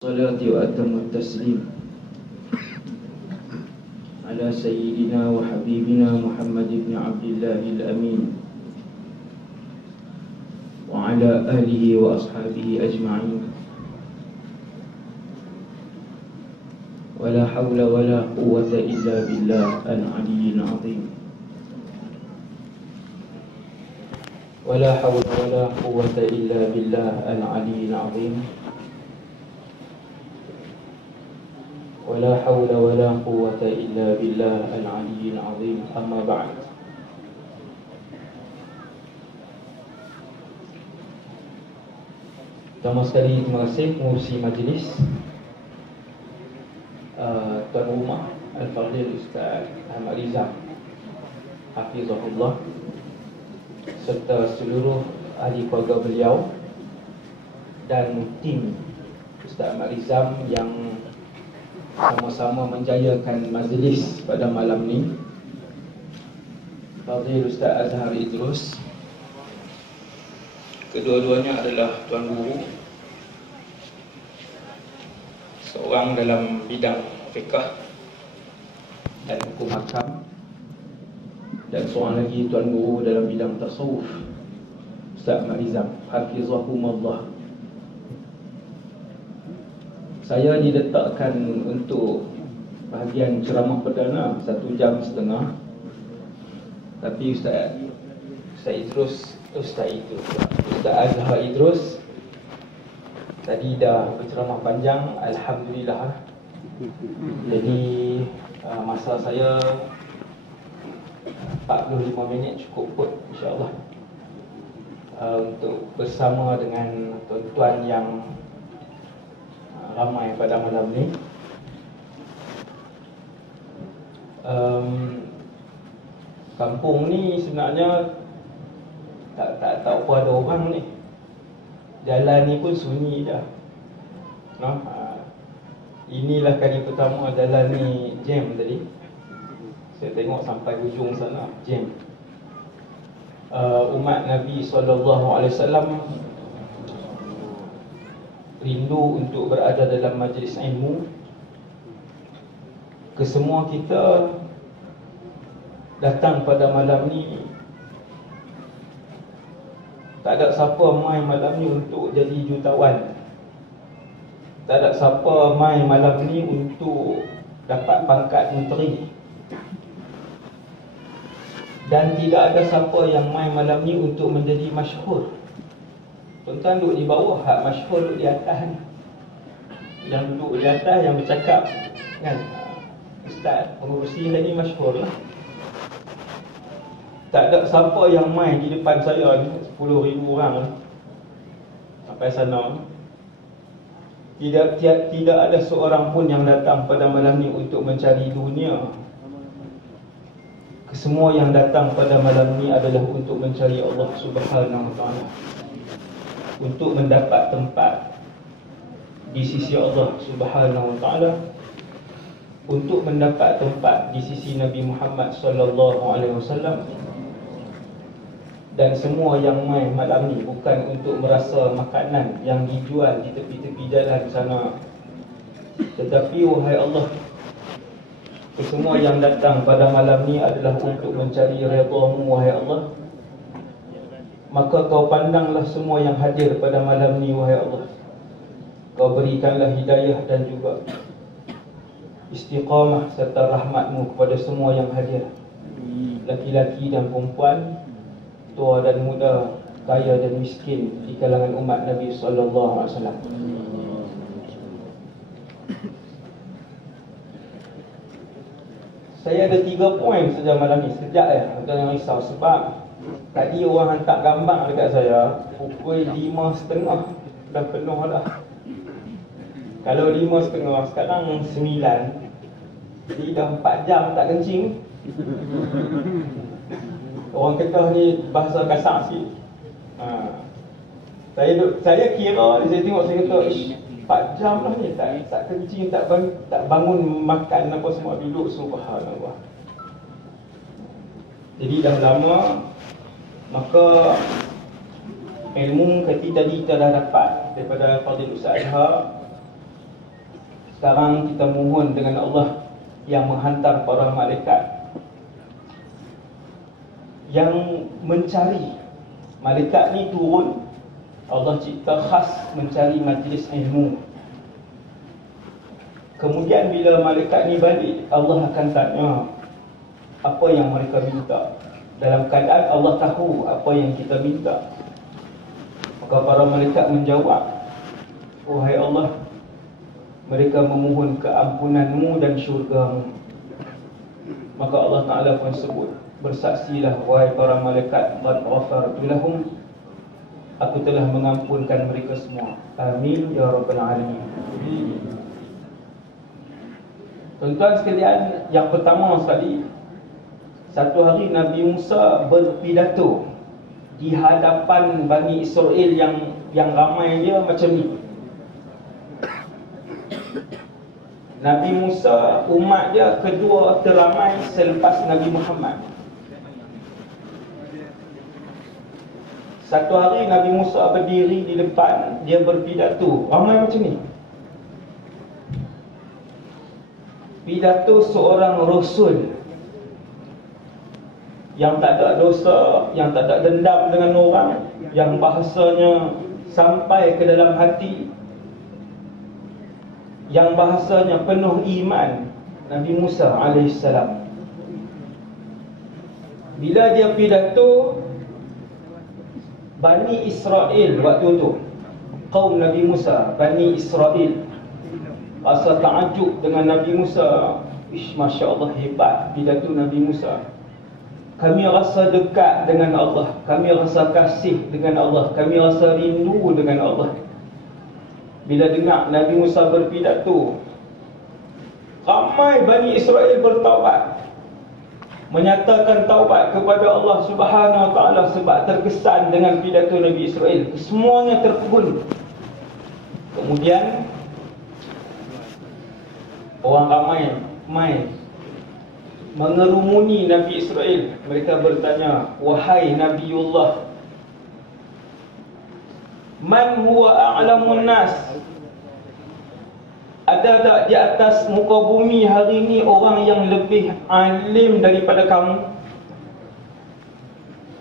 الصلاة وأتم التسليم على سيدنا وحبيبنا محمد بن عبد الله الأمين وعلى آله وأصحابه أجمعين ولا حول ولا قوة إلا بالله العلي العظيم ولا حول ولا قوة إلا بالله العلي العظيم ولا حول ولا قوة إلا بالله العلي العظيم أما بعد. Pertama sekali terima kasih pengurusi majlis, tuan rumah Al-Fadhil Ustaz Ahmad Rizam Hafizahullah, serta seluruh ahli keluarga beliau dan tim Ustaz Ahmad Rizam yang sama-sama menjayakan majlis pada malam ni. Fadhil Ustaz Azhar Idrus, kedua-duanya adalah tuan guru, seorang dalam bidang fiqh dan hukum hakam, dan seorang lagi tuan guru dalam bidang tasawuf, Ustaz Ahmad Rizam Hafizahumullah. Saya diletakkan untuk bahagian ceramah perdana 1 jam setengah, tapi Ustaz Azhar Idrus tadi dah berceramah panjang, alhamdulillah. Jadi masa saya 45 minit cukup kot, insya-Allah, untuk bersama dengan tuan-tuan yang ramai pada malam ni. Kampung ni sebenarnya tak apa ada orang ni. Jalan ni pun sunyi dah. Inilah kali pertama jalan ni jam tadi. Saya tengok sampai hujung sana jam. Umat Nabi SAW rindu untuk berada dalam majlis ilmu. Kesemua kita datang pada malam ni, tak ada siapa mai malam ni untuk jadi jutawan. Tak ada siapa mai malam ni untuk dapat pangkat menteri. Dan tidak ada siapa yang mai malam ni untuk menjadi masyhur. Tuan-tuan duduk di bawah, hak masyhur duduk di atas ni. Yang duduk di atas, yang bercakap kan, Ustaz pengurusi tadi masyhur lah. Tak ada siapa yang main di depan saya ni, 10,000 orang ni, sampai sana. Tidak ada seorang pun yang datang pada malam ni untuk mencari dunia. Kesemua yang datang pada malam ni adalah untuk mencari Allah Subhanahu Wa Taala, untuk mendapat tempat di sisi Allah Subhanahu Wa Taala, untuk mendapat tempat di sisi Nabi Muhammad sallallahu alaihi wasallam. Dan semua yang main malam ni bukan untuk merasa makanan yang dijual di tepi-tepi jalan sana, tetapi wahai Allah, kesemua yang datang pada malam ni adalah untuk mencari redha-Mu wahai Allah. Maka Kau pandanglah semua yang hadir pada malam ni wahai Allah. Kau berikanlah hidayah dan juga istiqamah serta rahmat-Mu kepada semua yang hadir, laki-laki dan perempuan, tua dan muda, kaya dan miskin di kalangan umat Nabi sallallahu alaihi wasallam. Saya ada 3 poin saja malam ni. Sekejap jangan risau, sebab tadi orang hantar gambar dekat saya pukul 5.30, dah penuh dah. Kalau 5.30, sekarang 9, jadi dah 4 jam tak kencing. Orang Kedah ni bahasa kasar sikit. Saya kira, saya tengok, saya kata 4 jam lah ni tak kencing, tak bangun makan apa semua, duduk, subhanallah. Jadi dah lama. Maka ilmu tadi kita dah dapat daripada Fadhil Ustaz Azhar, Sekarang kita mohon dengan Allah yang menghantar para malaikat yang mencari. Malaikat ni turun, Allah cipta khas mencari majlis ilmu. Kemudian bila malaikat ni balik, Allah akan tanya apa yang mereka minta. Dalam keadaan Allah tahu apa yang kita minta. Maka para malaikat menjawab, wahai Allah, mereka memohon keampunan-Mu dan syurga-Mu. Maka Allah Ta'ala pun sebut, bersaksilah wahai para malaikat, qad ghafartu lahum, aku telah mengampunkan mereka semua. Amin ya rabbal alamin. Tuan-tuan sekalian, yang pertama sekali, satu hari Nabi Musa berpidato di hadapan Bani Israel yang ramai dia macam ni. Nabi Musa, umat dia kedua teramai selepas Nabi Muhammad. Satu hari Nabi Musa berdiri di depan, dia berpidato, ramai macam ni. Pidato seorang rasul yang tak ada dosa, yang tak ada dendam dengan orang, yang bahasanya sampai ke dalam hati, yang bahasanya penuh iman, Nabi Musa AS. Bila dia pidato, Bani Israel waktu itu, kaum Nabi Musa, Bani Israel, rasa takjub dengan Nabi Musa. Masya Allah, hebat pidato Nabi Musa. Kami rasa dekat dengan Allah, kami rasa kasih dengan Allah, kami rasa rindu dengan Allah. Bila dengar Nabi Musa berpidato, ramai Bani Israel bertaubat, menyatakan taubat kepada Allah Subhanahu Wa Taala sebab terkesan dengan pidato Nabi Israel. Semuanya terkebun. Kemudian orang ramai mengerumuni Nabi Israel. Mereka bertanya, wahai Nabiullah, man huwa a'lamun nas? Ada tak di atas muka bumi hari ini orang yang lebih alim daripada kamu?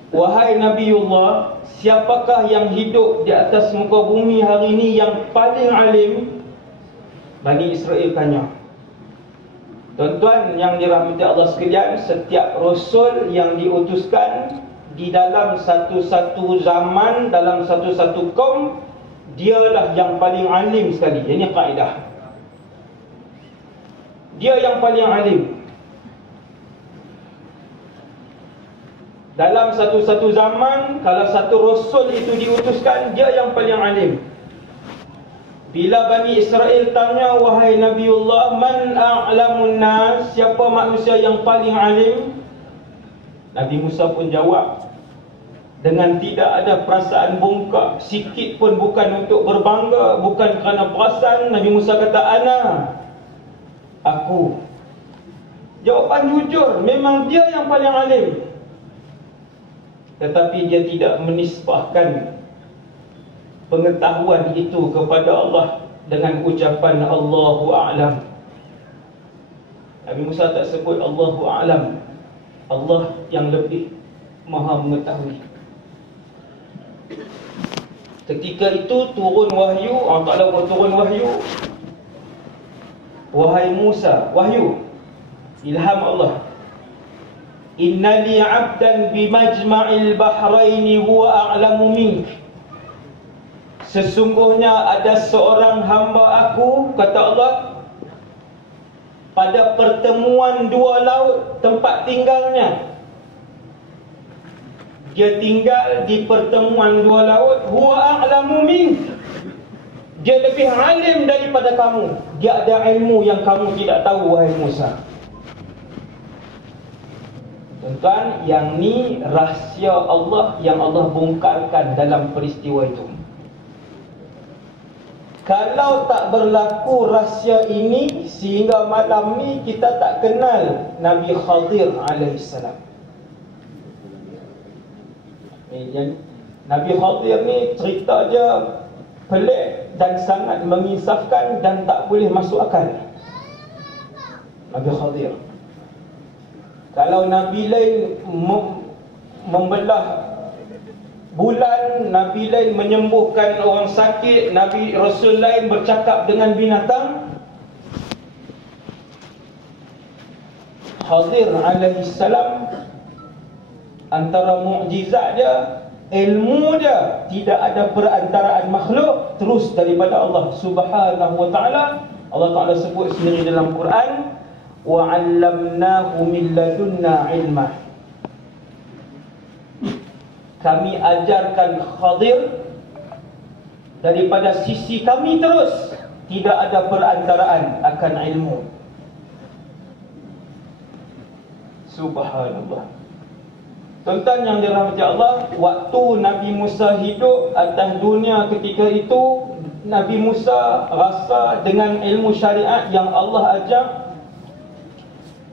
Wahai Nabiullah, siapakah yang hidup di atas muka bumi hari ini yang paling alim? Bani Israel tanya. Tuan-tuan yang dirahmati Allah sekalian, setiap rasul yang diutuskan di dalam satu-satu zaman, dalam satu-satu kaum, dialah yang paling alim sekali. Ini kaedah. Dia yang paling alim. Dalam satu-satu zaman, kalau satu rasul itu diutuskan, dia yang paling alim. Bila Bani Israel tanya, wahai Nabiullah, man a'lamun nas? Siapa manusia yang paling alim? Nabi Musa pun jawab dengan tidak ada perasaan bongkak sikit pun, bukan untuk berbangga, bukan kerana perasan. Nabi Musa kata, ana, aku. Jawapan jujur, memang dia yang paling alim. Tetapi dia tidak menisbahkan pengetahuan itu kepada Allah dengan ucapan Allahu a'lam. Nabi Musa tak sebut Allahu a'lam, Allah yang lebih maha mengetahui. Ketika itu turun wahyu, Allah Ta'ala turun wahyu. Wahai Musa, wahyu, ilham Allah. Inna li 'abdan bimajma'il bahraini huwa a'lamu mink. Sesungguhnya ada seorang hamba aku, kata Allah, pada pertemuan dua laut tempat tinggalnya. Dia tinggal di pertemuan dua laut. Huwa a'lamu mink. Dia lebih alim daripada kamu. Dia ada ilmu yang kamu tidak tahu, wahai Musa. Tuan-tuan, yang ni rahsia Allah yang Allah bongkarkan dalam peristiwa itu. Kalau tak berlaku rahsia ini, sehingga malam ni kita tak kenal Nabi Khadir alaihissalam. Nabi Khadir ni cerita dia pelik. dan sangat menginsafkan dan tak boleh masuk akal. Nabi Khadir. Kalau Nabi lain membelah bulan, Nabi lain menyembuhkan orang sakit, Nabi Rasul lain bercakap dengan binatang, Khadir alaihi salam antara mukjizat dia, ilmu dia, tidak ada perantaraan makhluk, terus daripada Allah Subhanahu wa taala. Allah Taala sebut sendiri dalam Quran, wa 'allamnahu min ladunna ilma. Kami ajarkan Khadir daripada sisi kami terus, tidak ada perantaraan akan ilmu. Subhanallah. Tuan-tuan yang dirahmati Allah, waktu Nabi Musa hidup atas dunia ketika itu, Nabi Musa rasa dengan ilmu syariat yang Allah ajar,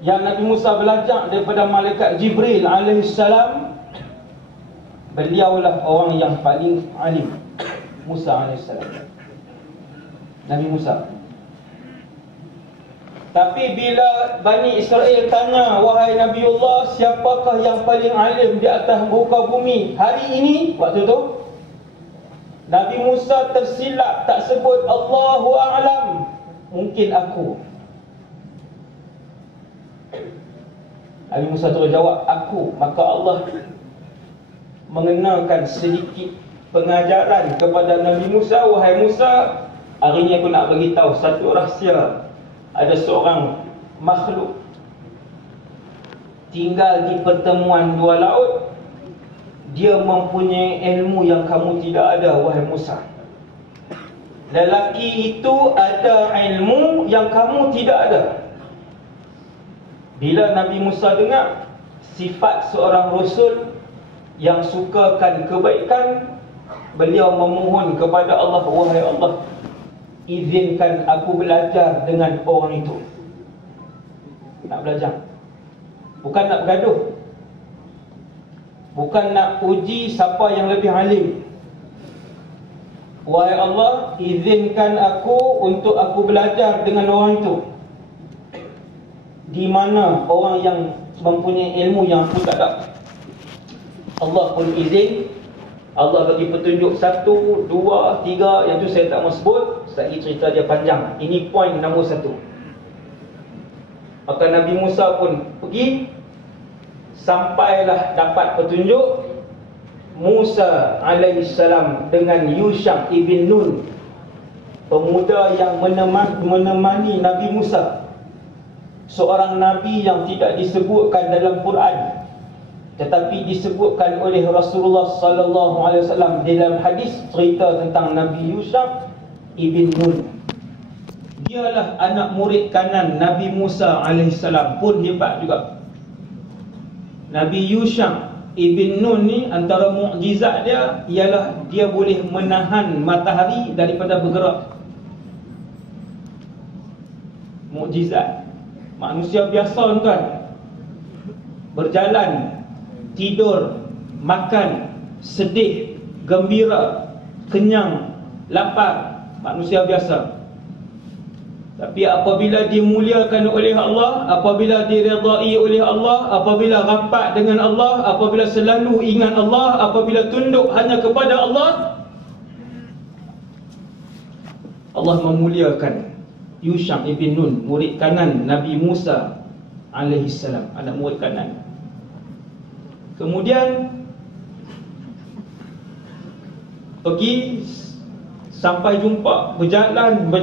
yang Nabi Musa belajar daripada malaikat Jibril alaihissalam, beliaulah orang yang paling alim. Musa alaihissalam, Nabi Musa. Tapi bila Bani Israel tanya, wahai Nabiullah, siapakah yang paling alim di atas muka bumi hari ini? Waktu tu Nabi Musa tersilap, tak sebut Allahu a'lam, mungkin aku. Nabi Musa terus jawab, aku. Maka Allah mengenalkan sedikit pengajaran kepada Nabi Musa. Wahai Musa, hari ini aku nak beritahu satu rahsia. Ada seorang makhluk tinggal di pertemuan dua laut. Dia mempunyai ilmu yang kamu tidak ada, wahai Musa. Lelaki itu ada ilmu yang kamu tidak ada. Bila Nabi Musa dengar sifat seorang Rasul yang sukakan kebaikan, beliau memohon kepada Allah, wahai Allah, izinkan aku belajar dengan orang itu. Nak belajar, bukan nak bergaduh, bukan nak uji siapa yang lebih alim. Wahai Allah, izinkan aku untuk aku belajar dengan orang itu. Di mana orang yang mempunyai ilmu yang aku tak ada? Allah pun izin. Allah bagi petunjuk 1, 2, 3. Yang tu saya tak mau sebut, lagi cerita dia panjang. Ini poin nombor 1. Maka Nabi Musa pun pergi, sampailah dapat petunjuk. Musa alaihissalam dengan Yusha ibn Nun, pemuda yang menemani Nabi Musa, seorang Nabi yang tidak disebutkan dalam Quran, tetapi disebutkan oleh Rasulullah sallallahu alaihi wasallam dalam hadis, cerita tentang Nabi Yusha ibn Nun. Dialah anak murid kanan Nabi Musa alaihissalam, pun hebat juga. Nabi Yusha ibn Nun ni, antara mukjizat dia ialah dia boleh menahan matahari daripada bergerak. Mukjizat. Manusia biasa tuan, berjalan, tidur, makan, sedih, gembira, kenyang, lapar, manusia biasa. Tapi apabila dimuliakan oleh Allah, apabila diredai oleh Allah, apabila rapat dengan Allah, apabila selalu ingat Allah, apabila tunduk hanya kepada Allah, Allah memuliakan Yusha ibn Nun, murid kanan Nabi Musa alaihissalam, anak murid kanan. Kemudian pergi sampai jumpa, berjalan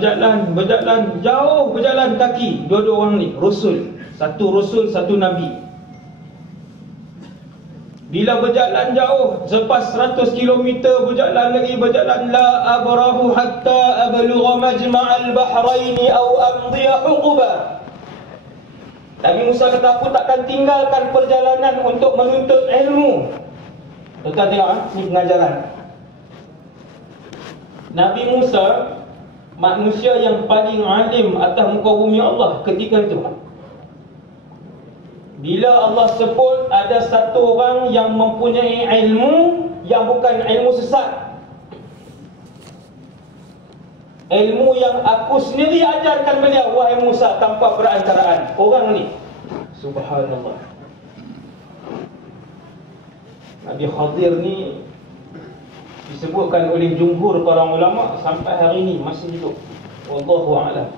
jauh, berjalan kaki dua-dua orang ni, Rasul. Satu Rasul, satu Nabi. Bila berjalan jauh, selepas 100 km berjalan lagi, berjalan, la abrahu hatta ablugha majma'al bahraini aw amdiya huquba. Nabi Musa kata, aku takkan tinggalkan perjalanan untuk menuntut ilmu. Tuan-tuan tengok, ni pengajaran Nabi Musa, manusia yang paling alim atas muka bumi Allah ketika itu. Bila Allah sebut ada satu orang yang mempunyai ilmu yang bukan ilmu sesat, ilmu yang aku sendiri ajarkan beliau, wahai Musa, tanpa perantaraan orang ni. Subhanallah. Nabi Khadir ni disebutkan oleh jumhur para ulama sampai hari ini masih hidup. Wallahu a'lam.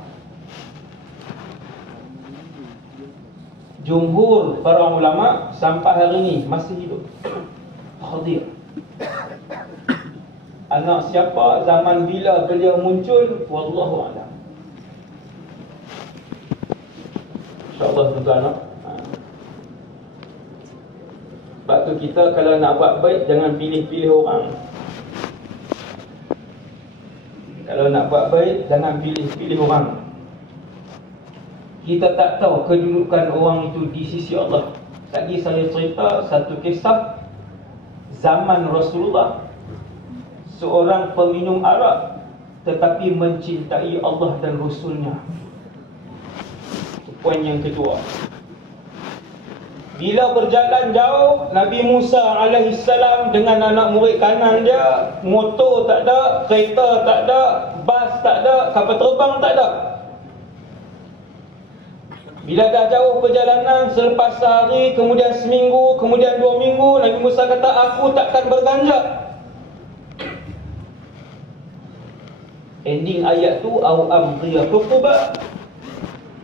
Jumhur para ulama sampai hari ini masih hidup. Khadir. Anak siapa, zaman bila beliau muncul, wallahu a'lam. InsyaAllah tuan-tuan. Sebab tu kita kalau nak buat baik, jangan pilih-pilih orang. Kalau nak buat baik, jangan pilih-pilih orang. Kita tak tahu kedudukan orang itu di sisi Allah. Tadi saya cerita satu kisah zaman Rasulullah. Seorang peminum arak tetapi mencintai Allah dan Rasulnya. Itu poin yang kedua. Bila berjalan jauh, Nabi Musa alaihissalam dengan anak murid kanan dia, motor tak ada, kereta tak ada, bas tak ada, kapal terbang tak ada. Bila dah jauh perjalanan, selepas sehari, kemudian seminggu, kemudian 2 minggu, Nabi Musa kata, aku takkan berganjak. Ending ayat tu, au amriya hukuba.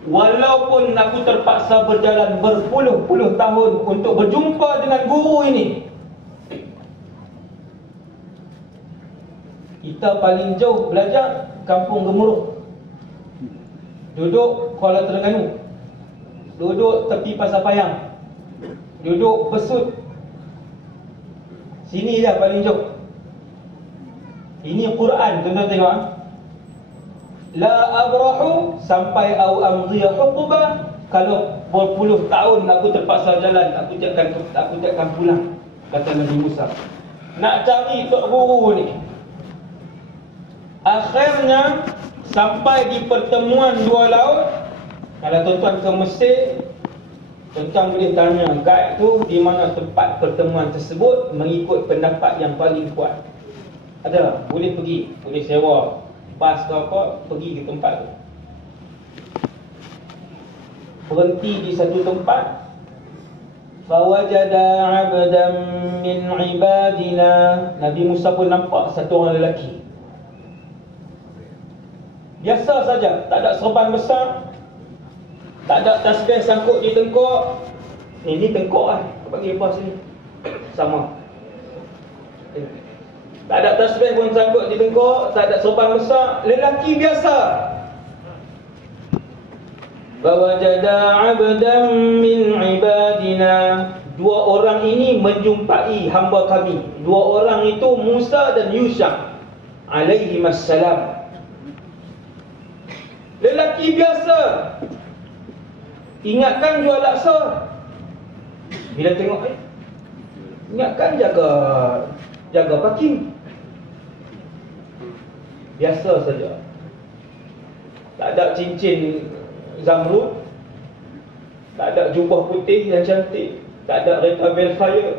Walaupun aku terpaksa berjalan berpuluh-puluh tahun untuk berjumpa dengan guru ini. Kita paling jauh belajar Kampung Gemuruh, duduk Kuala Terengganu, duduk tepi Pasar Payang, duduk Besut. Sini je paling jauh. Ini Quran, tuan-tuan tengok. La abrahu sampai au amdhiya huquba. Kalau berpuluh tahun aku terpaksa jalan, aku takkan pulang, kata Nabi Musa. Nak cari tok guru ni. Akhirnya sampai di pertemuan dua laut. Kalau tuan-tuan ke Mesir, tuan-tuan boleh tanya guide tu di mana tempat pertemuan tersebut mengikut pendapat yang paling kuat. Ada, boleh pergi, boleh sewa bas ke apa, pergi ke tempat tu. Berhenti di satu tempat. Fawajada 'abdan min 'ibadina. Nabi Musa pun nampak satu orang lelaki. Biasa saja, tak ada serban besar, tak ada tasbih sangkut di tengkok. Ini tengkok lah, bagi apa sini? Sama. Tak ada tasbih pun sangkut di tengkok, tak ada serban besar, lelaki biasa. Fawajada 'abdan min 'ibadina. Dua orang ini menjumpai hamba kami. Dua orang itu Musa dan Yusha alaihimassalam. Lelaki biasa. Ingatkan jual laksa. Bila tengok ingatkan jaga parking. Biasa saja. Tak ada cincin zamrud, tak ada jubah putih yang cantik, tak ada kereta Velfire.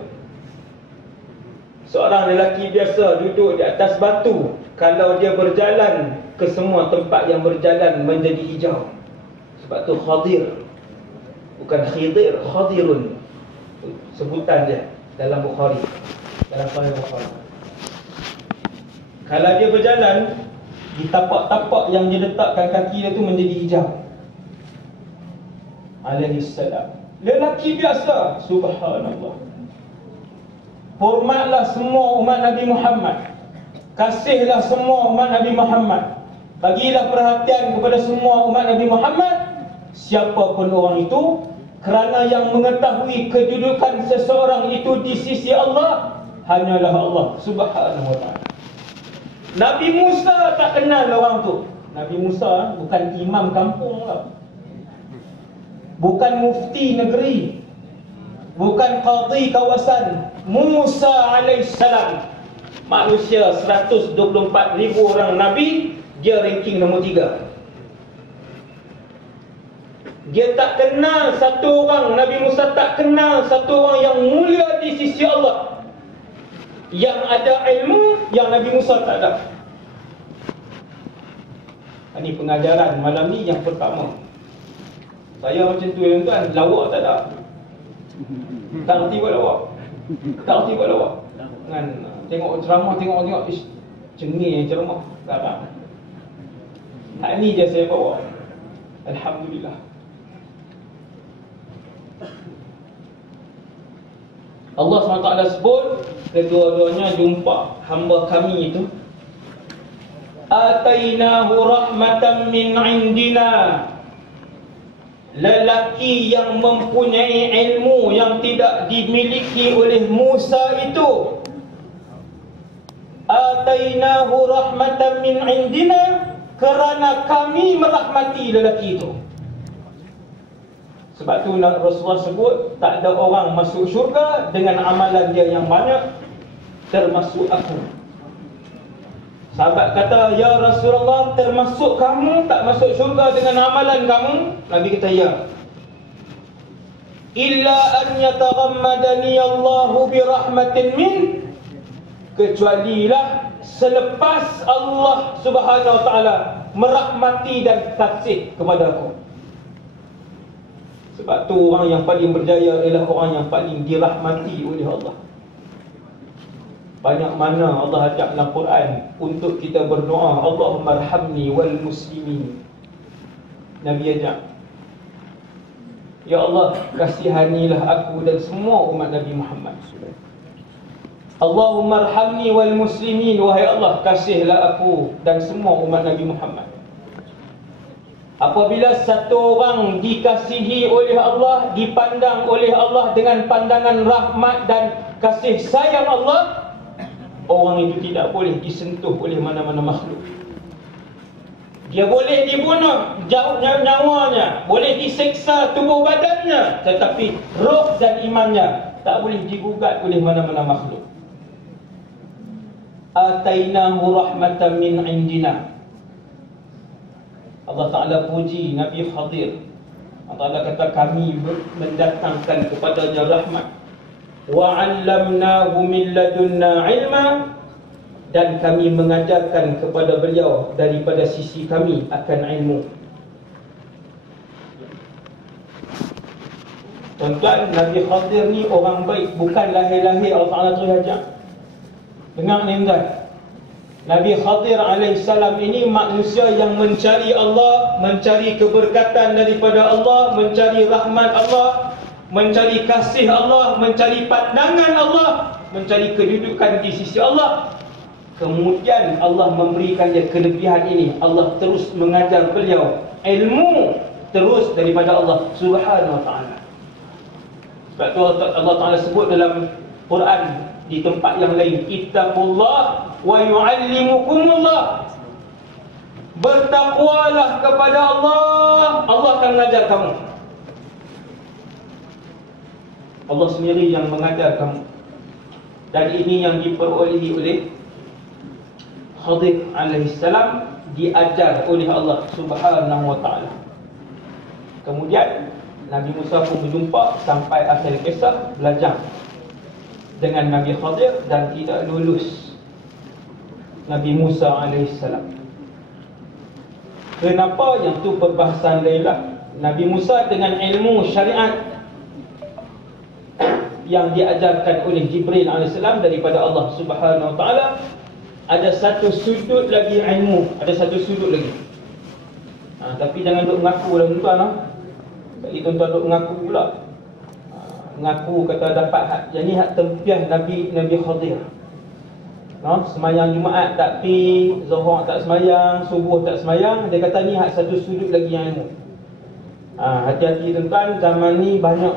Seorang lelaki biasa duduk di atas batu. Kalau dia berjalan ke semua tempat yang berjalan menjadi hijau. Sebab tu Khadir, bukan Khidir, Khadirun, sebutan dia dalam Bukhari, dalam Sahih Bukhari. Kalau dia berjalan, di tapak-tapak yang dia letakkan kaki dia tu menjadi hijau. Alaihissalam. Lelaki biasa. Subhanallah. Hormatlah semua umat Nabi Muhammad. Kasihlah semua umat Nabi Muhammad. Bagilah perhatian kepada semua umat Nabi Muhammad, siapapun orang itu, kerana yang mengetahui kedudukan seseorang itu di sisi Allah hanyalah Allah Subhanahu wa ta'ala. Nabi Musa tak kenal orang tu. Nabi Musa bukan imam kampung lah, bukan mufti negeri, bukan qadhi kawasan. Musa alaihissalam, manusia 124,000 orang Nabi, dia ranking nombor 3. Dia tak kenal satu orang, Nabi Musa tak kenal satu orang yang mulia di sisi Allah, yang ada ilmu yang Nabi Musa tak ada. Ini pengajaran malam ni yang pertama. Saya macam tu tuan-tuan, lawak tak ada. Tak reti buat lawak. Tak reti buat lawak. Kan tengok ceramah, tengok ish, cengih ceramah. Tak ada. Hak ni je saya bawa. Alhamdulillah. Allah SWT sebut, kedua-duanya jumpa hamba kami itu, atainahu rahmatan min indina, lelaki yang mempunyai ilmu yang tidak dimiliki oleh Musa itu. Atainahu rahmatan min indina, kerana kami merahmati lelaki itu. Sebab tu Rasulullah sebut, tak ada orang masuk syurga dengan amalan dia yang banyak, termasuk aku. Sahabat kata, ya Rasulullah, termasuk kamu tak masuk syurga dengan amalan kamu? Nabi kata, ya. Illa an yataghammadani Allahu birahmatin min, kecualilah selepas Allah Subhanahu wa taala merahmati dan kasih kepada aku. Sebab tu orang yang paling berjaya ialah orang yang paling dirahmati oleh Allah. Banyak mana Allah ajak dalam Quran untuk kita berdoa, Allahumma arhamni wal muslimin. Nabi ajak, ya Allah, kasihanilah aku dan semua umat Nabi Muhammad. Allahumma arhamni wal muslimin, wahai Allah, kasihlah aku dan semua umat Nabi Muhammad. Apabila satu orang dikasihi oleh Allah, dipandang oleh Allah dengan pandangan rahmat dan kasih sayang Allah, orang itu tidak boleh disentuh oleh mana-mana makhluk. Dia boleh dibunuh nyawanya, boleh diseksa tubuh badannya, tetapi roh dan imannya tak boleh digugat oleh mana-mana makhluk. Atainahu rahmatan min indina. Allah Ta'ala puji Nabi Khadir. Allah Ta'ala kata, kami mendatangkan kepadanya rahmat. Wa 'allamnahu min ladunna ilma, dan kami mengajarkan kepada beliau daripada sisi kami akan ilmu. Tuan-tuan, Nabi Khadir ni orang baik, bukan lahir-lahir Allah Ta'ala terus ajak. Dengar ni tuan, Nabi Khadir alaihissalam ini manusia yang mencari Allah, mencari keberkatan daripada Allah, mencari rahmat Allah, mencari kasih Allah, mencari pandangan Allah, mencari kedudukan di sisi Allah. Kemudian Allah memberikan dia kelebihan ini. Allah terus mengajar beliau ilmu terus daripada Allah Subhanahu wa taala. Sebab tu Allah Taala sebut dalam Quran di tempat yang lain, ittaqullah wa yu'allimukumullah. Bertakwalah kepada Allah, Allah akan mengajar kamu. Allah sendiri yang mengajar kamu. Dan ini yang diperolehi oleh Khadir alaihissalam, diajar oleh Allah Subhanahu wa taala. Kemudian Nabi Musa pun berjumpa sampai akhir kisah, belajar dengan Nabi Khadir dan tidak lulus Nabi Musa alaihissalam. Kenapa? Yang tu perbahasan lain lah. Nabi Musa dengan ilmu syariat yang diajarkan oleh Jibril alaihissalam daripada Allah Subhanahu wa taala, ada satu sudut lagi ilmu, ada satu sudut lagi. Tapi jangan duk mengaku lah tuan-tuan lah. Jadi tuan-tuan duk mengaku pula. Mengaku kata dapat hak, yang ni hak tempiah Nabi Khadir. Semayang Jumaat tak pi, Zuhur tak semayang, Subuh tak semayang. Dia kata ni hak satu sudut lagi yang ilmu. Hati-hati tuan-tuan, zaman ni banyak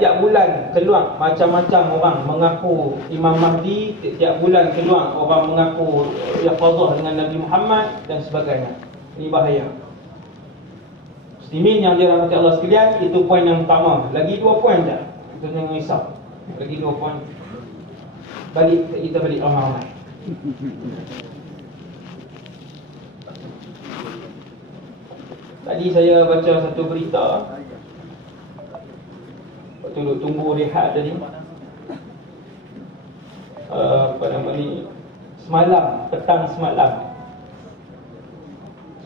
tiap bulan keluar macam-macam orang mengaku Imam Mahdi, tiap bulan keluar orang mengaku Yaqadah dengan Nabi Muhammad dan sebagainya. Ini bahaya. Muslimin yang dirahmati Allah sekalian, itu poin yang pertama. Lagi 2 poin je. Kita jangan risau. Lagi 2 poin. Kita balik ramai-ramai. Tadi saya baca satu berita, waktu duk tunggu rehat tadi, apa nama ni, petang semalam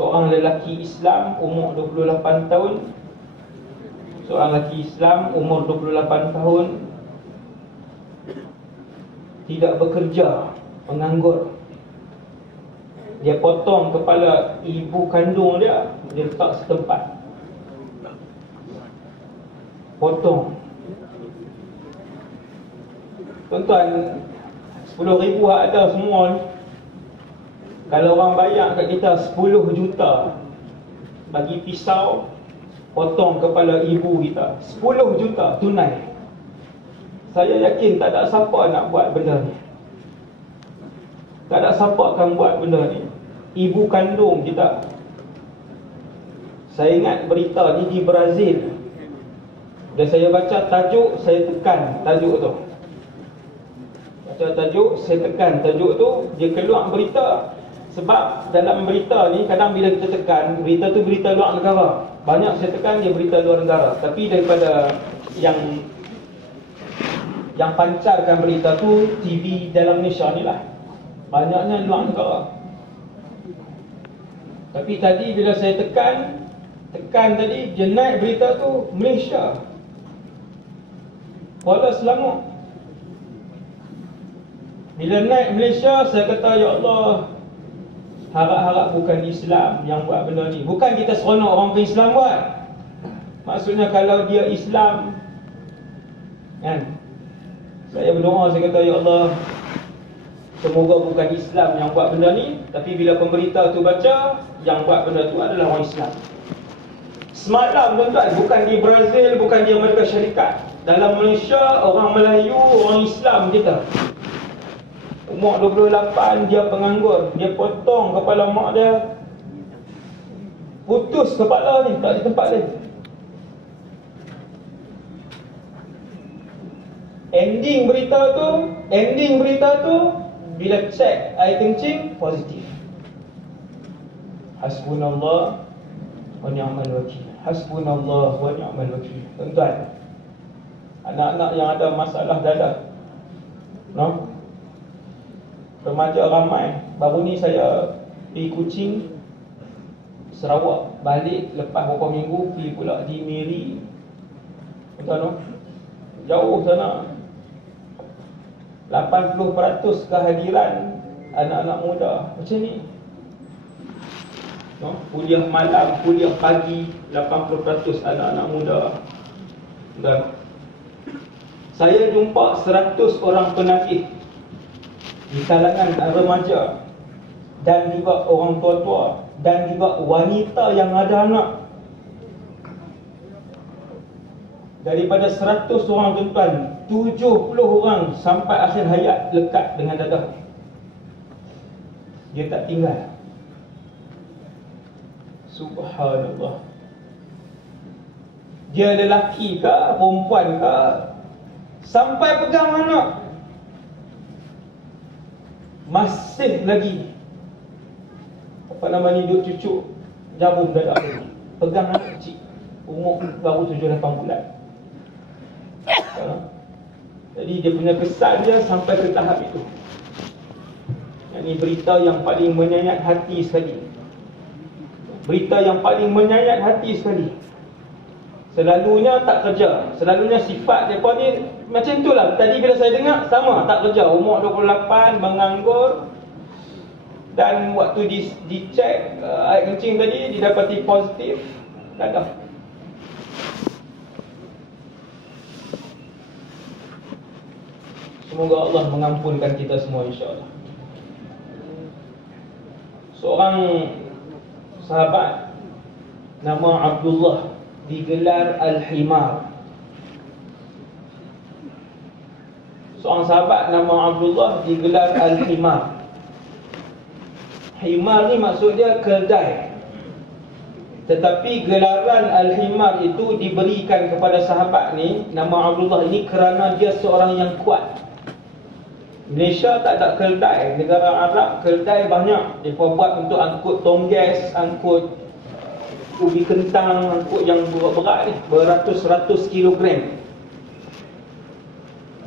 seorang lelaki Islam umur 28 tahun, seorang lelaki Islam umur 28 tahun tidak bekerja, menganggur. Dia potong kepala ibu kandung dia, dia letak setempat, potong. Tuan-tuan, 10,000 ada semua ni. Kalau orang bayar kat kita 10 juta bagi pisau potong kepala ibu kita, 10 juta tunai, saya yakin tak ada siapa nak buat benda ni. Tak ada siapa akan buat benda ni. Ibu kandung kita. Saya ingat berita ni di Brazil. Dan saya baca tajuk, saya tekan tajuk tu. Baca tajuk, saya tekan tajuk tu. Dia keluar berita. Sebab dalam berita ni, kadang bila kita tekan, berita tu berita luar negara. Banyak saya tekan dia berita luar negara. Tapi daripada yang pancarkan berita tu, TV dalam Malaysia ni lah, banyaknya luar negara. Tapi tadi bila saya tekan tadi, dia naik berita tu Malaysia, Kuala Selangor. Bila naik Malaysia, saya kata, ya Allah, harap-harap bukan Islam yang buat benda ni. Bukan kita seronok orang Islam buat. Maksudnya kalau dia Islam, kan, saya berdoa, saya kata, ya Allah, semoga bukan Islam yang buat benda ni. Tapi bila pemberita tu baca, yang buat benda tu adalah orang Islam. Semalam tuan-tuan, bukan di Brazil, bukan di Amerika Syarikat, dalam Malaysia, orang Melayu, orang Islam kita, umur 28, dia penganggur. Dia potong kepala mak dia, putus kepala ni, tak di tempat lain. Ending berita tu bila cek air kencing, positif. Hasbunallah wa ni'mal wakil. Hasbunallah wa ni'mal wakil. Tuan-tuan, anak-anak yang ada masalah dada, no? Remaja ramai. Baru ni saya pergi Kuching, Sarawak, balik lepas beberapa minggu, pergi pula di Miri. Tuan-tuan, no? Jauh sana. 80% kehadiran anak-anak muda macam ni, no? Kuliah malam, kuliah pagi, 80% anak-anak muda. Dan saya jumpa 100 orang penagih di kalangan remaja dan juga orang tua-tua dan juga wanita yang ada anak. Daripada 100 orang tuan-tuan, 70 orang sampai akhir hayat lekat dengan dadah. Dia tak tinggal. Subhanallah. Dia lelaki ke, perempuan ke, sampai pegang anak, masih lagi apa nama ni, duk cucuk jarum dadah ni, pegang anak kecil, umur baru 7-8 bulan. Jadi dia punya kesan dia sampai ke tahap itu. Yang ni berita yang paling menyayat hati sekali. Berita yang paling menyayat hati sekali. Selalunya tak kerja. Selalunya sifat mereka ni macam tu lah. Tadi bila saya dengar, sama, tak kerja, umur 28, menganggur. Dan waktu dicek air kencing tadi, didapati positif dadah. Semoga Allah mengampunkan kita semua, insya-Allah. Seorang sahabat nama Abdullah, digelar Al-Himar. Seorang sahabat nama Abdullah digelar Al-Himar. Himar ni maksud dia keldai. Tetapi gelaran Al-Himar itu diberikan kepada sahabat ni, nama Abdullah ini, kerana dia seorang yang kuat. Malaysia tak ada keldai. Negara Arab keldai banyak. Mereka buat untuk angkut tongges, angkut ubi kentang, angkut yang berat ni, beratus-ratus kilogram,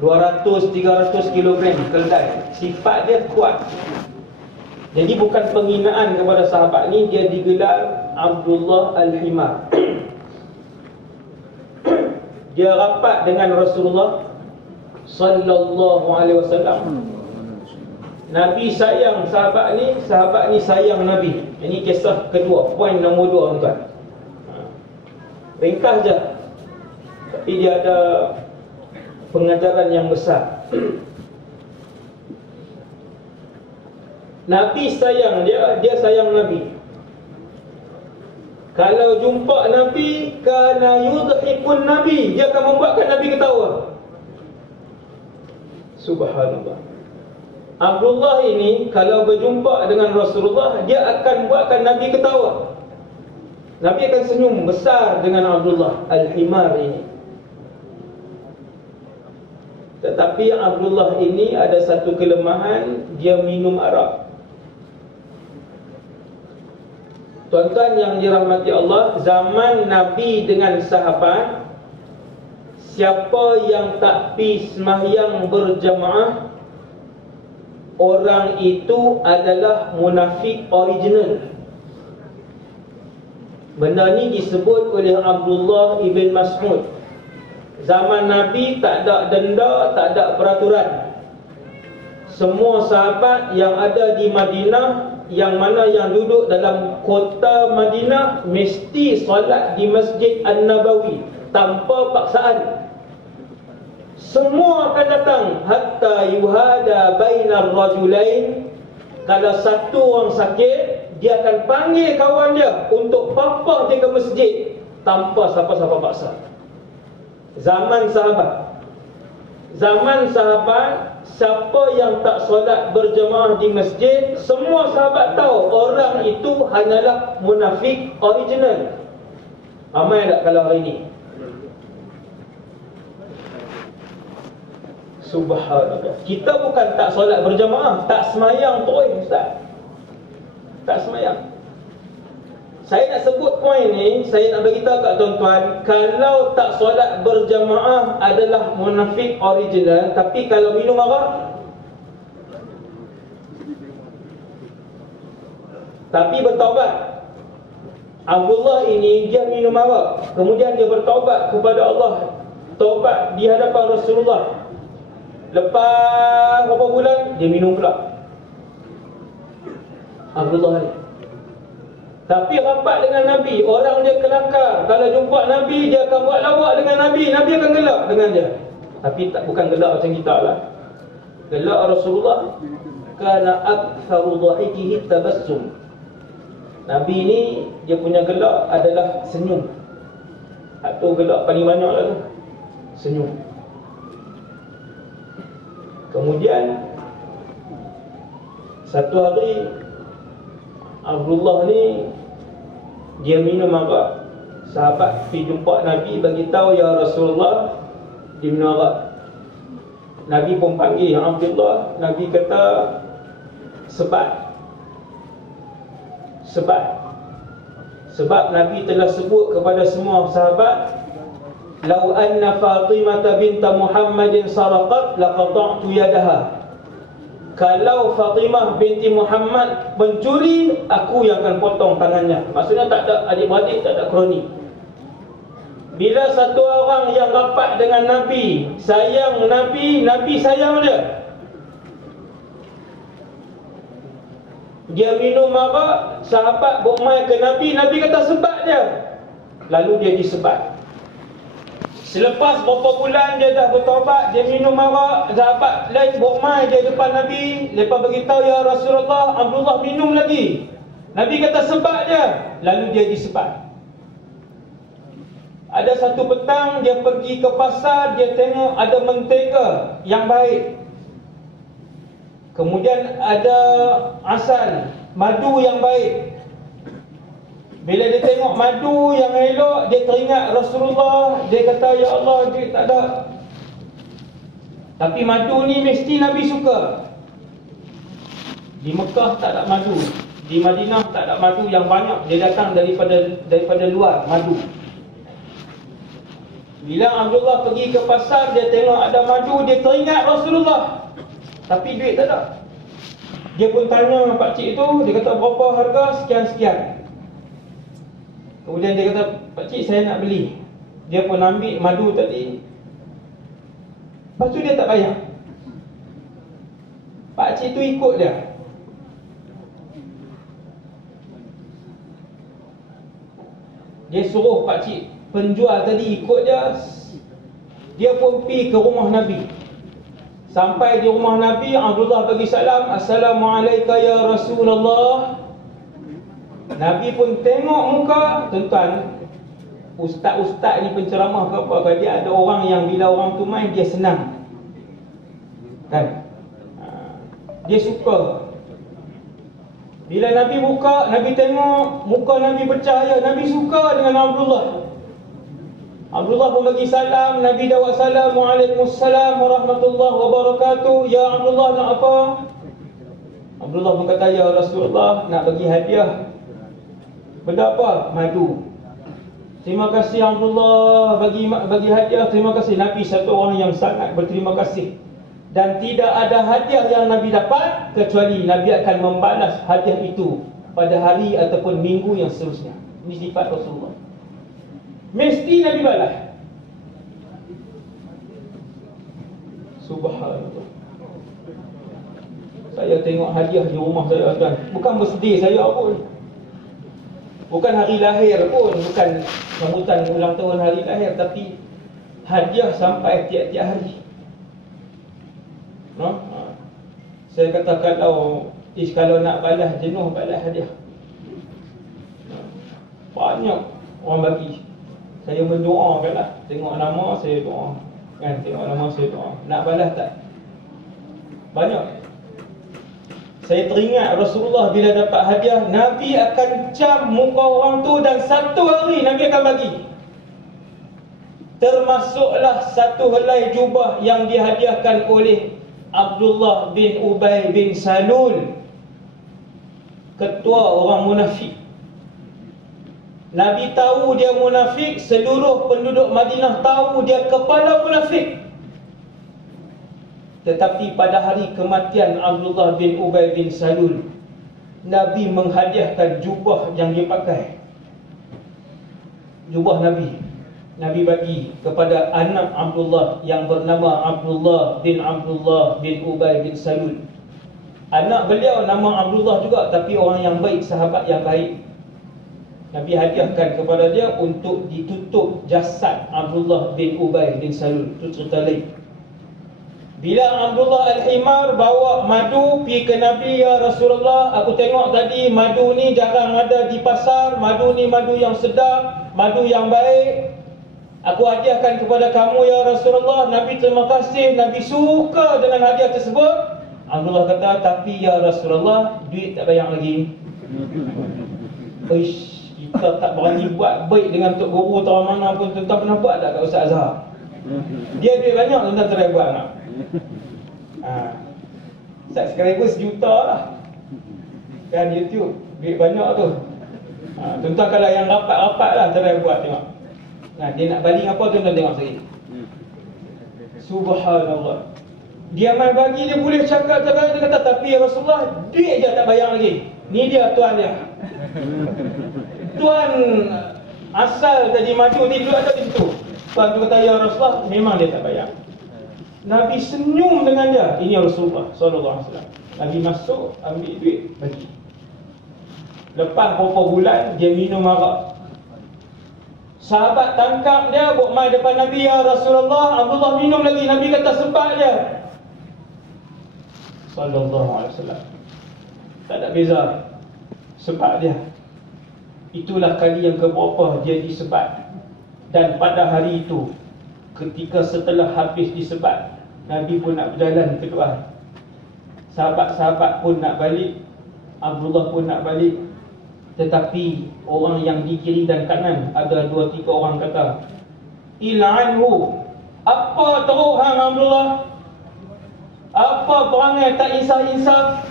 200-300 kilogram keldai. Sifat dia kuat. Jadi bukan penghinaan kepada sahabat ni, dia digelar Abdullah Al-Himar. Dia rapat dengan Rasulullah sallallahu alaihi wasallam. Nabi sayang sahabat ni sayang Nabi. Ini kisah kedua, poin nombor 2 tuan. Ringkas je, tapi dia ada pengajaran yang besar. Nabi sayang dia, dia sayang Nabi. Kalau jumpa Nabi, kana yudhikun Nabi, dia akan membuatkan Nabi ketawa. Subhanallah. Abdullah ini kalau berjumpa dengan Rasulullah, dia akan buatkan Nabi ketawa. Nabi akan senyum besar dengan Abdullah Al-Himar ini. Tetapi Abdullah ini ada satu kelemahan, dia minum arak. Tuan-tuan yang dirahmati Allah, zaman Nabi dengan sahabat, siapa yang tak pi sembahyang berjamaah, orang itu adalah munafik original. Benda ni disebut oleh Abdullah ibn Mas'ud. Zaman Nabi tak ada denda, tak ada peraturan. Semua sahabat yang ada di Madinah, yang mana yang duduk dalam kota Madinah, mesti solat di Masjid An-Nabawi tanpa paksaan. Semua akan datang hatta yuhada bainar rajulain. Kalau satu orang sakit, dia akan panggil kawan dia untuk papah dia ke masjid tanpa siapa-siapa paksa. Zaman sahabat. Zaman sahabat, siapa yang tak solat berjemaah di masjid, semua sahabat tahu orang itu hanyalah munafik original. Ramai tak kalau hari ini? Subhanallah. Kita bukan tak solat berjemaah, tak semayang terus, Ustaz. Tak semayang. Saya nak sebut poin ni, saya nak beritahu kat tuan-tuan, kalau tak solat berjamaah adalah munafik original, tapi kalau minum arak, tapi bertaubat. Abdullah ini dia minum arak, kemudian dia bertaubat kepada Allah, taubat di hadapan Rasulullah. Lepas berapa bulan dia minum pula, Abdullah ni. Tapi rapat dengan Nabi, orang dia kelakar. Kalau jumpa Nabi, dia akan buat lawak dengan Nabi, Nabi akan gelak dengan dia. Tapi tak, bukan gelak macam kita lah. Gelak Rasulullah, kana aktsaru dhahikihi tabassum. Nabi ni dia punya gelak adalah senyum. Atau gelak paling banyak lah tu, senyum. Kemudian satu hari Abdullah ni dia minum arak. Sahabat pergi jumpa Nabi, bagi tahu, ya Rasulullah, dia minum arak. Nabi pun panggil Abdullah. Nabi kata sebab Nabi telah sebut kepada semua sahabat, lau anna Fatimah binta Muhammadin saraqat laqata'tu yadaha. Kalau Fatimah binti Muhammad mencuri, aku yang akan potong tangannya. Maksudnya tak ada adik-beradik, tak ada kroni. Bila satu orang yang rapat dengan Nabi, sayang Nabi, Nabi sayang dia, dia minum arak, sahabat bermain ke Nabi, Nabi kata sebat dia, lalu dia disebat. Selepas beberapa bulan dia dah bertaubat, dia minum arak, sahabat lain bermain dia depan Nabi. Lepas beritahu, ya Rasulullah, Abdullah minum lagi. Nabi kata sebat dia, lalu dia disebat. Ada satu petang dia pergi ke pasar, dia tengok ada mentega yang baik, kemudian ada asal, madu yang baik. Bila dia tengok madu yang elok, dia teringat Rasulullah. Dia kata, ya Allah, duit tak ada, tapi madu ni mesti Nabi suka. Di Mekah tak ada madu, di Madinah tak ada madu yang banyak, dia datang daripada luar madu. Bila Abdullah pergi ke pasar, dia tengok ada madu, dia teringat Rasulullah, tapi duit tak ada. Dia pun tanya pakcik tu, dia kata berapa harga, sekian-sekian. Kemudian dia kata, pakcik saya nak beli. Dia pun ambil madu tadi. Lepas tu dia tak bayar. Pakcik tu ikut dia. Dia suruh pakcik penjual tadi ikut dia. Dia pun pergi ke rumah Nabi. Sampai di rumah Nabi, Abdullah bagi salam, Assalamualaikum ya Rasulullah. Nabi pun tengok muka. Tuan-tuan, ustaz-ustaz ni penceramah ke apa, kalau dia ada orang yang bila orang tu main, dia senang kan? Dia suka. Bila Nabi buka, Nabi tengok muka Nabi bercahaya, Nabi suka dengan Abdullah. Abdullah pun bagi salam. Nabi jawab salam, Waalaikumsalam warahmatullahi wabarakatuh. Ya Abdullah, nak apa? Abdullah pun kata, ya Rasulullah, nak bagi hadiah. Benda apa? Madu. Terima kasih Abdullah bagi hadiah. Terima kasih. Nabi satu orang yang sangat berterima kasih. Dan tidak ada hadiah yang Nabi dapat kecuali Nabi akan membalas hadiah itu pada hari ataupun minggu yang seterusnya. Ini sifat Rasulullah. Mesti Nabi balas. Subhanallah. Saya tengok hadiah di rumah saya kan, bukan birthday saya pun, bukan hari lahir pun, bukan sambutan ulang tahun hari lahir, tapi hadiah sampai tiap-tiap hari. No? Saya kata kalau nak balas jenuh, balas hadiah. Banyak orang bagi. Saya mendoakanlah. Tengok nama saya doa kan, tengok nama saya doa. Nak balas tak? Banyak. Saya teringat Rasulullah bila dapat hadiah, Nabi akan cam muka orang tu dan satu hari Nabi akan bagi. Termasuklah satu helai jubah yang dihadiahkan oleh Abdullah bin Ubay bin Salul, ketua orang munafik. Nabi tahu dia munafik, seluruh penduduk Madinah tahu dia kepala munafik. Tetapi pada hari kematian Abdullah bin Ubay bin Salul, Nabi menghadiahkan jubah yang dia pakai. Jubah Nabi bagi kepada anak Abdullah yang bernama Abdullah bin Ubay bin Salul. Anak beliau nama Abdullah juga, tapi orang yang baik, sahabat yang baik. Nabi hadiahkan kepada dia untuk ditutup jasad Abdullah bin Ubay bin Salul. Itu cerita lain. Bila Abdullah Al-Himar bawa madu pergi ke Nabi, ya Rasulullah, aku tengok tadi madu ni jarang ada di pasar. Madu ni madu yang sedap, madu yang baik. Aku hadiahkan kepada kamu ya Rasulullah. Nabi terima kasih, Nabi suka dengan hadiah tersebut. Abdullah kata, tapi ya Rasulullah, duit tak bayar lagi. Ish, kita tak berani buat baik dengan Tok Guru tahu mana pun. Tuan-tuan pernah buat tak kat Ustaz Azhar? Dia duit banyak, tuan-tuan try buat tak? Subscriber 1 juta lah kan YouTube, duit banyak tu. Tuan-tuan kalau yang rapat-rapat lah try buat tengok. Dia nak baling apa, tuan-tuan tengok sekali. Subhanallah. Dia main bagi, dia boleh cakap. Dia kata, tapi ya Rasulullah, duit je tak bayar lagi. Ni dia tuan dia. Tuan asal tadi madu ni dulu ada di situ. Tuan tu kata, ya Rasulullah, memang dia tak bayar. Nabi senyum dengan dia. Ini Rasulullah SAW. Nabi masuk, ambil duit, bagi. Lepas beberapa bulan, dia minum arak. Sahabat tangkap dia, buat mai depan Nabi, ya Rasulullah, Abdullah minum lagi. Nabi kata, sebab dia. SAW. Tak ada beza. Sebab dia. Itulah kali yang keberapa dia disebat. Dan pada hari itu, ketika setelah habis disebat, Nabi pun nak berjalan ke luar. Sahabat-sahabat pun nak balik, Abdullah pun nak balik. Tetapi orang yang di kiri dan kanan, ada 2-3 orang kata, il'anhu, apa teruk hang Abdullah? Apa perangai tak insaf-insaf?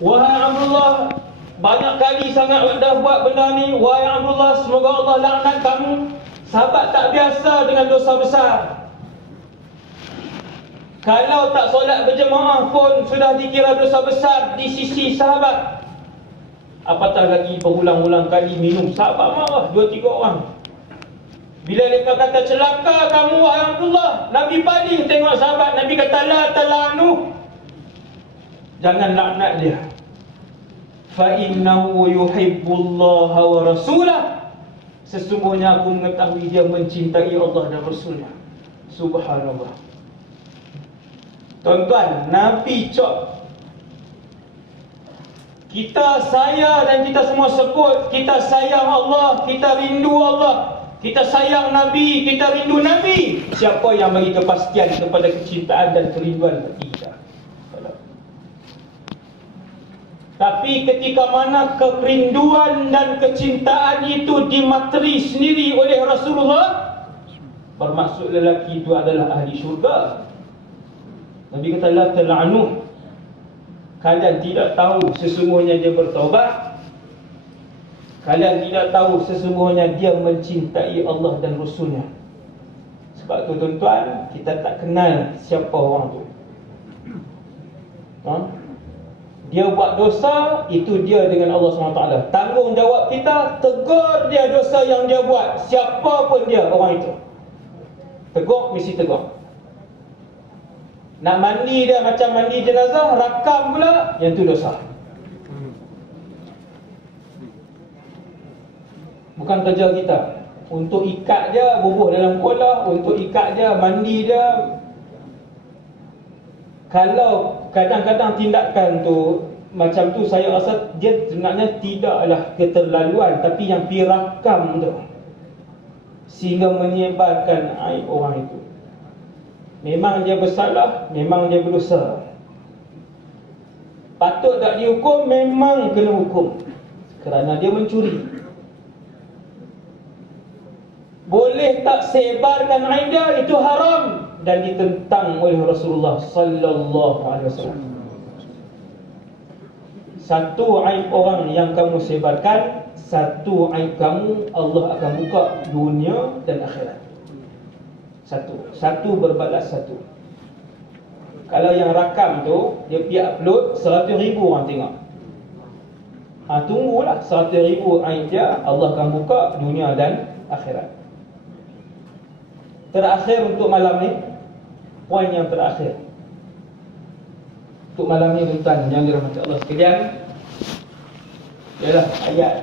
Wahai Abdullah, banyak kali sangat anda buat benda ni. Wahai Abdullah, semoga Allah laknat kamu. Sahabat tak biasa dengan dosa besar. Kalau tak solat berjemaah pun sudah dikira dosa besar di sisi sahabat. Apatah lagi berulang-ulang kali minum. Sahabat marah 2-3 orang. Bila mereka kata celaka kamu wahai Abdullah, Nabi paling tengok sahabat. Nabi kata la talanu, jangan laknat dia. Fa innahu yuhibbullaha wa rasulah. Sesungguhnya aku mengetahui dia mencintai Allah dan Rasulnya. Subhanallah. Tuan-tuan, Nabi cok. Kita saya dan kita semua sebut kita sayang Allah, kita rindu Allah, kita sayang Nabi, kita rindu Nabi. Siapa yang bagi kepastian kepada kecintaan dan kerinduan hati kita? Tapi ketika mana kerinduan dan kecintaan itu dimateri sendiri oleh Rasulullah, bermaksud lelaki itu adalah ahli syurga. Nabi kata la tal'anu, kalian tidak tahu sesungguhnya dia bertaubat. Kalian tidak tahu sesungguhnya dia mencintai Allah dan Rasulnya. Sebab tu tuan-tuan, kita tak kenal siapa orang tu. Dia buat dosa, itu dia dengan Allah SWT. Tanggungjawab kita, tegur dia dosa yang dia buat, siapa pun dia orang itu. Tegur, mesti tegur. Nak mandi dia macam mandi jenazah, rakam pula, yang tu dosa. Bukan kerja kita. Untuk ikat dia, bubuh dalam kolah. Untuk ikat dia, mandi dia. Kalau kadang-kadang tindakan tu macam tu, saya rasa dia sebenarnya tidaklah keterlaluan, tapi yang pirakam tu, sehingga menyebarkan aib orang itu. Memang dia bersalah, memang dia berdosa. Patut tak dihukum? Memang kena hukum, kerana dia mencuri. Boleh tak sebarkan aib dia? Itu haram dan ditentang oleh Rasulullah sallallahu alaihi wasallam. Satu aib orang yang kamu sebarkan, satu aib kamu Allah akan buka dunia dan akhirat. Satu berbalas satu. Kalau yang rakam tu dia pergi upload 100,000 orang tengok. Tunggulah 100,000 aib dia, Allah akan buka dunia dan akhirat. Terakhir untuk malam ni, poin yang terakhir untuk malam ni tuan-tuan yang dirahmati Allah sekalian, ialah ayat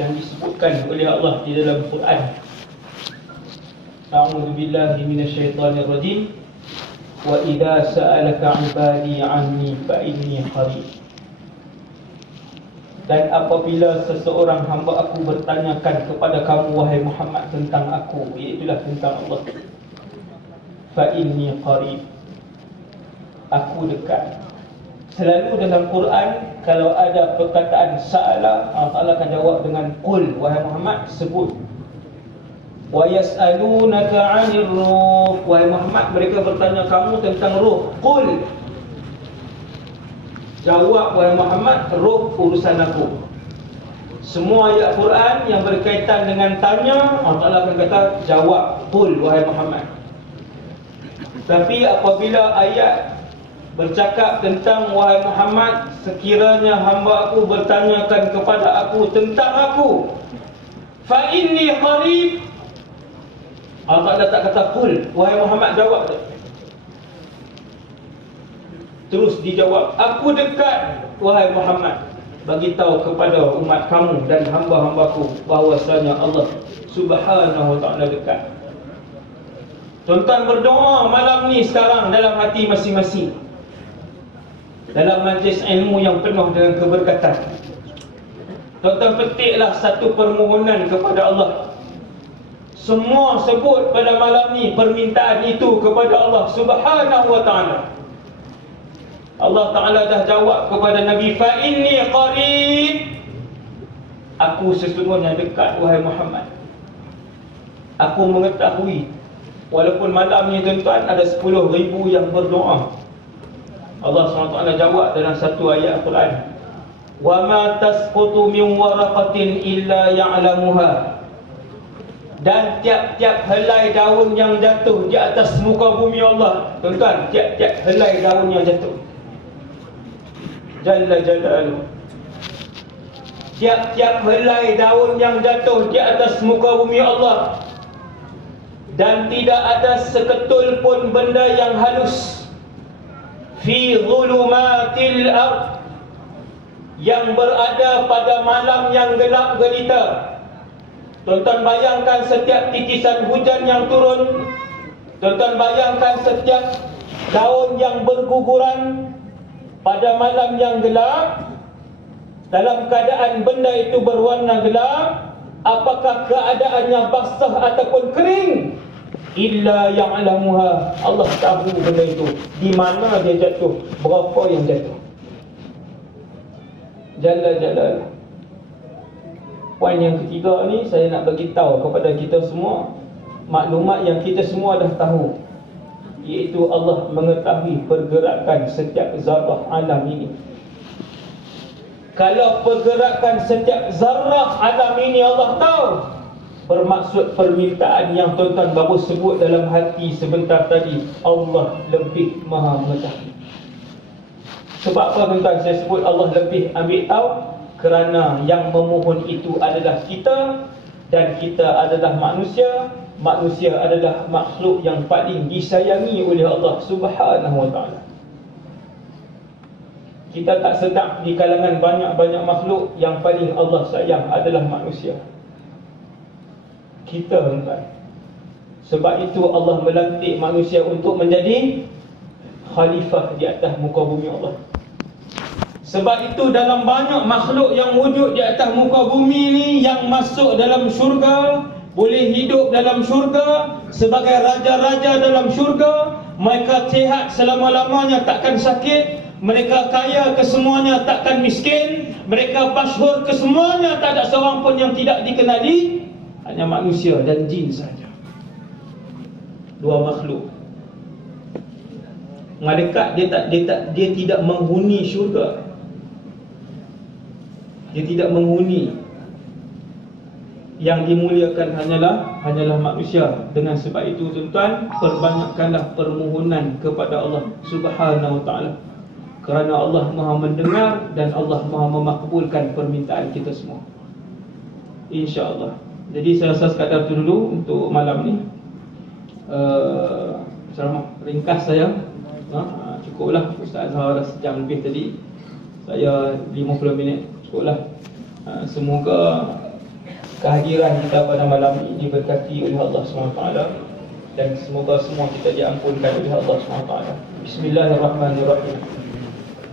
yang disebutkan oleh Allah di dalam Quran. A'udzu billahi minasyaitonir rajim. Wa idza sa'alaka 'ibadi 'anni fa inni qarib. Dan apabila seseorang hamba aku bertanyakan kepada kamu wahai Muhammad tentang aku, iaitulah tentang Allah, fa inni qarib, aku dekat. Selalu dalam Quran kalau ada perkataan sa'ala, Allah akan jawab dengan qul, wahai Muhammad sebut. Wa yas'alunaka 'anir ruh, wahai Muhammad mereka bertanya kamu tentang ruh, qul, jawab wahai Muhammad, ruh urusan aku. Semua ayat Quran yang berkaitan dengan tanya, Allah akan kata jawab, qul wahai Muhammad. Tapi apabila ayat bercakap tentang wahai Muhammad, sekiranya hamba aku bertanyakan kepada aku tentang aku, fa inni qarib, Allah tak kata qul, wahai Muhammad jawab. Terus dijawab, aku dekat wahai Muhammad, bagi tahu kepada umat kamu dan hamba-hambaku bahwasanya Allah Subhanahu wa ta'ala dekat. Tuan-tuan berdoa malam ni sekarang dalam hati masing-masing, dalam majlis ilmu yang penuh dengan keberkatan. Tuan-tuan petiklah satu permohonan kepada Allah. Semua sebut pada malam ni permintaan itu kepada Allah Subhanahu wa ta'ala. Allah Ta'ala dah jawab kepada Nabi, fa inni qarib, aku sesungguhnya dekat wahai Muhammad. Aku mengetahui. Walaupun malam ni tuan-tuan ada 10,000 yang berdoa, Allah SWT jawab dalam satu ayat Al-Quran, wa ma tasqutu min waraqatin illa ya'lamuha. Dan tiap-tiap helai daun yang jatuh di atas muka bumi Allah. Tuan-tuan, tiap-tiap helai daun yang jatuh, Jalla Jalaluhu, tiap-tiap helai daun yang jatuh di atas muka bumi Allah. Dan tidak ada seketul pun benda yang halus fi zulumatil ard, yang berada pada malam yang gelap gelita. Tuan-tuan bayangkan setiap titisan hujan yang turun, tuan-tuan bayangkan setiap daun yang berguguran pada malam yang gelap, dalam keadaan benda itu berwarna gelap, apakah keadaannya basah ataupun kering? Illa ya'lamuha, Allah tahu benda itu, di mana dia jatuh, berapa yang jatuh. Jalla Jalaluhu. Poin yang ketiga ni saya nak bagi tahu kepada kita semua maklumat yang kita semua dah tahu, iaitu Allah mengetahui pergerakan setiap zarah alam ini. Kalau pergerakan setiap zarah alam ini Allah tahu, bermaksud permintaan yang tuan-tuan baru sebut dalam hati sebentar tadi, Allah lebih maha mengetahui. Sebab apa tuan-tuan saya sebut Allah lebih ambil tahu? Kerana yang memohon itu adalah kita, dan kita adalah manusia. Manusia adalah makhluk yang paling disayangi oleh Allah Subhanahu wa ta'ala. Kita tak sedap di kalangan banyak-banyak makhluk, yang paling Allah sayang adalah manusia. Kita, tuan-tuan. Sebab itu Allah melantik manusia untuk menjadi khalifah di atas muka bumi Allah. Sebab itu dalam banyak makhluk yang wujud di atas muka bumi ni, yang masuk dalam syurga, boleh hidup dalam syurga sebagai raja-raja dalam syurga, mereka sihat selama-lamanya, takkan sakit, mereka kaya kesemuanya, takkan miskin, mereka masyhur kesemuanya, tak ada seorang pun yang tidak dikenali. Hanya manusia dan jin saja, dua makhluk. Malaikat dia tidak menghuni syurga, dia tidak menghuni. Yang dimuliakan hanyalah manusia. Dengan sebab itu tuan-tuan, perbanyakkanlah permohonan kepada Allah Subhanahu wa ta'ala, kerana Allah Maha mendengar dan Allah Maha memakbulkan permintaan kita semua, insya-Allah. Jadi saya rasa sekadar itu dulu untuk malam ni. Ceramah ringkas saya, cukuplah. Ustaz Azhar sejam lebih tadi, saya 50 minit, cukuplah. Semoga kehadiran kita pada malam ini diberkati oleh Allah SWT, dan semoga semua kita diampunkan oleh Allah SWT. Bismillahirrahmanirrahim.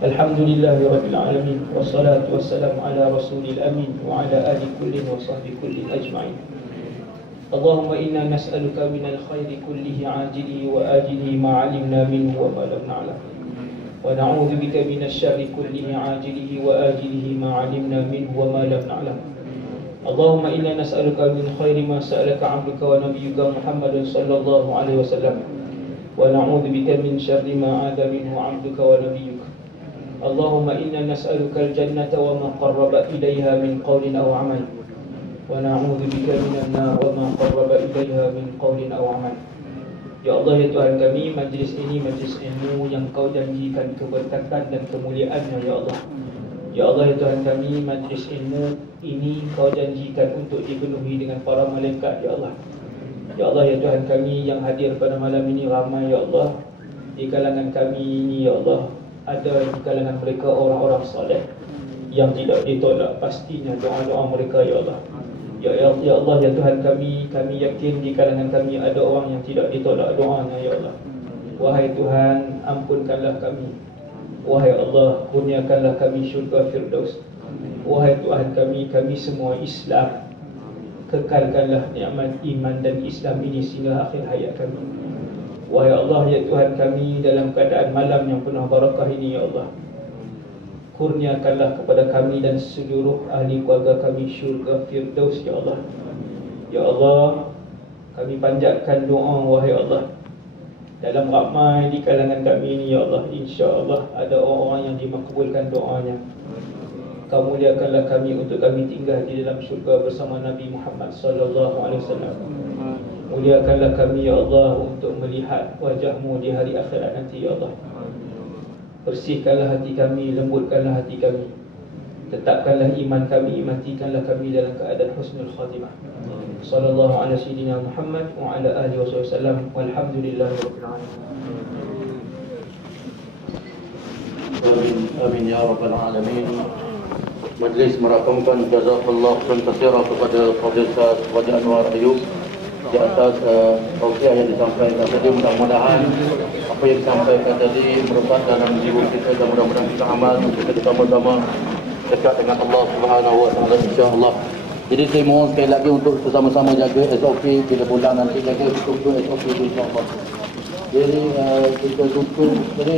Alhamdulillahirabbil alamin, wassalatu wassalamu ala rasulil amin wa ala ali kullin wa sahbi kullin ajma'in. Allahumma inna nas'aluka minal khairi kullihi ajilihi wa ajilihi ma 'alimna minhu wa ma lam na'lam, wa na'udzu bika minasy syarri kullihi ajilihi wa ajilihi ma 'alimna minhu wa ma lam na'lam. Allahumma inna nas'aluka min khairi ma sa'alaka 'abduka wa nabiyyuka Muhammadun sallallahu alaihi wasallam, wa na'udzu bika min syarri ma 'ada minhu 'abduka wa nabiyyuka. Allahumma inna nas'aluka al-jannata wa ma qarraba ilaiha min qawlin aw 'amal, wa na'udzu bika minan nar wa ma qarraba ilaiha min qawlin aw 'amal. Ya Allah, ya Tuhan kami, majlis ini majlis ilmu yang Kau janjikan keberkatan dan kemuliaannya, ya Allah. Ya Allah, ya Tuhan kami, majlis ilmu ini Kau janjikan untuk dipenuhi dengan para malaikat, ya Allah. Ya Allah, ya Tuhan kami, yang hadir pada malam ini ramai, ya Allah. Di kalangan kami ini, ya Allah, ada di kalangan mereka orang-orang soleh yang tidak ditolak pastinya doa-doa mereka, ya Allah. Ya Allah, ya Tuhan kami yakin di kalangan kami ada orang yang tidak ditolak doanya, ya Allah. Wahai Tuhan, ampunkanlah kami. Wahai Allah, kurniakanlah kami syurga Firdaus. Wahai Tuhan kami semua Islam, kekalkanlah nikmat iman dan Islam ini sehingga akhir hayat kami. Wahai Allah, ya Tuhan kami, dalam keadaan malam yang penuh barakah ini, ya Allah, kurniakanlah kepada kami dan seluruh ahli keluarga kami syurga Firdaus, ya Allah. Ya Allah, kami panjatkan doa, wahai Allah, dalam ramai di kalangan kami ini, ya Allah, insya-Allah ada orang-orang yang dimakbulkan doanya. Kau muliakanlah kami untuk kami tinggal di dalam syurga bersama Nabi Muhammad sallallahu alaihi wasallam. Muliakanlah kami ya Allah untuk melihat wajah-Mu di hari akhirat nanti ya Allah. Bersihkanlah hati kami, lembutkanlah hati kami. Tetapkanlah iman kami, matikanlah kami dalam keadaan husnul khatimah. Sallallahu ala sayyidina Muhammad wa ala alihi wasallam. Walhamdulillahirabbil alamin. Amin amin ya rabbal alamin. Majlis merakamkan jazakallah khairan katsira kepada Fadil Ustaz Wadi Anwar Ayub di atas tausiah yang disampaikan tadi. Mudah-mudahan apa yang disampaikan tadi merupakan dalam jiwa kita dan mudah-mudahan kita amal untuk kita sama-sama dekat dengan Allah Subhanahu wa taala insya-Allah. Jadi saya mohon sekali lagi untuk bersama-sama jaga SOP bila pulang nanti, jaga betul-betul SOP itu insya-Allah. Jadi kita tutup jadi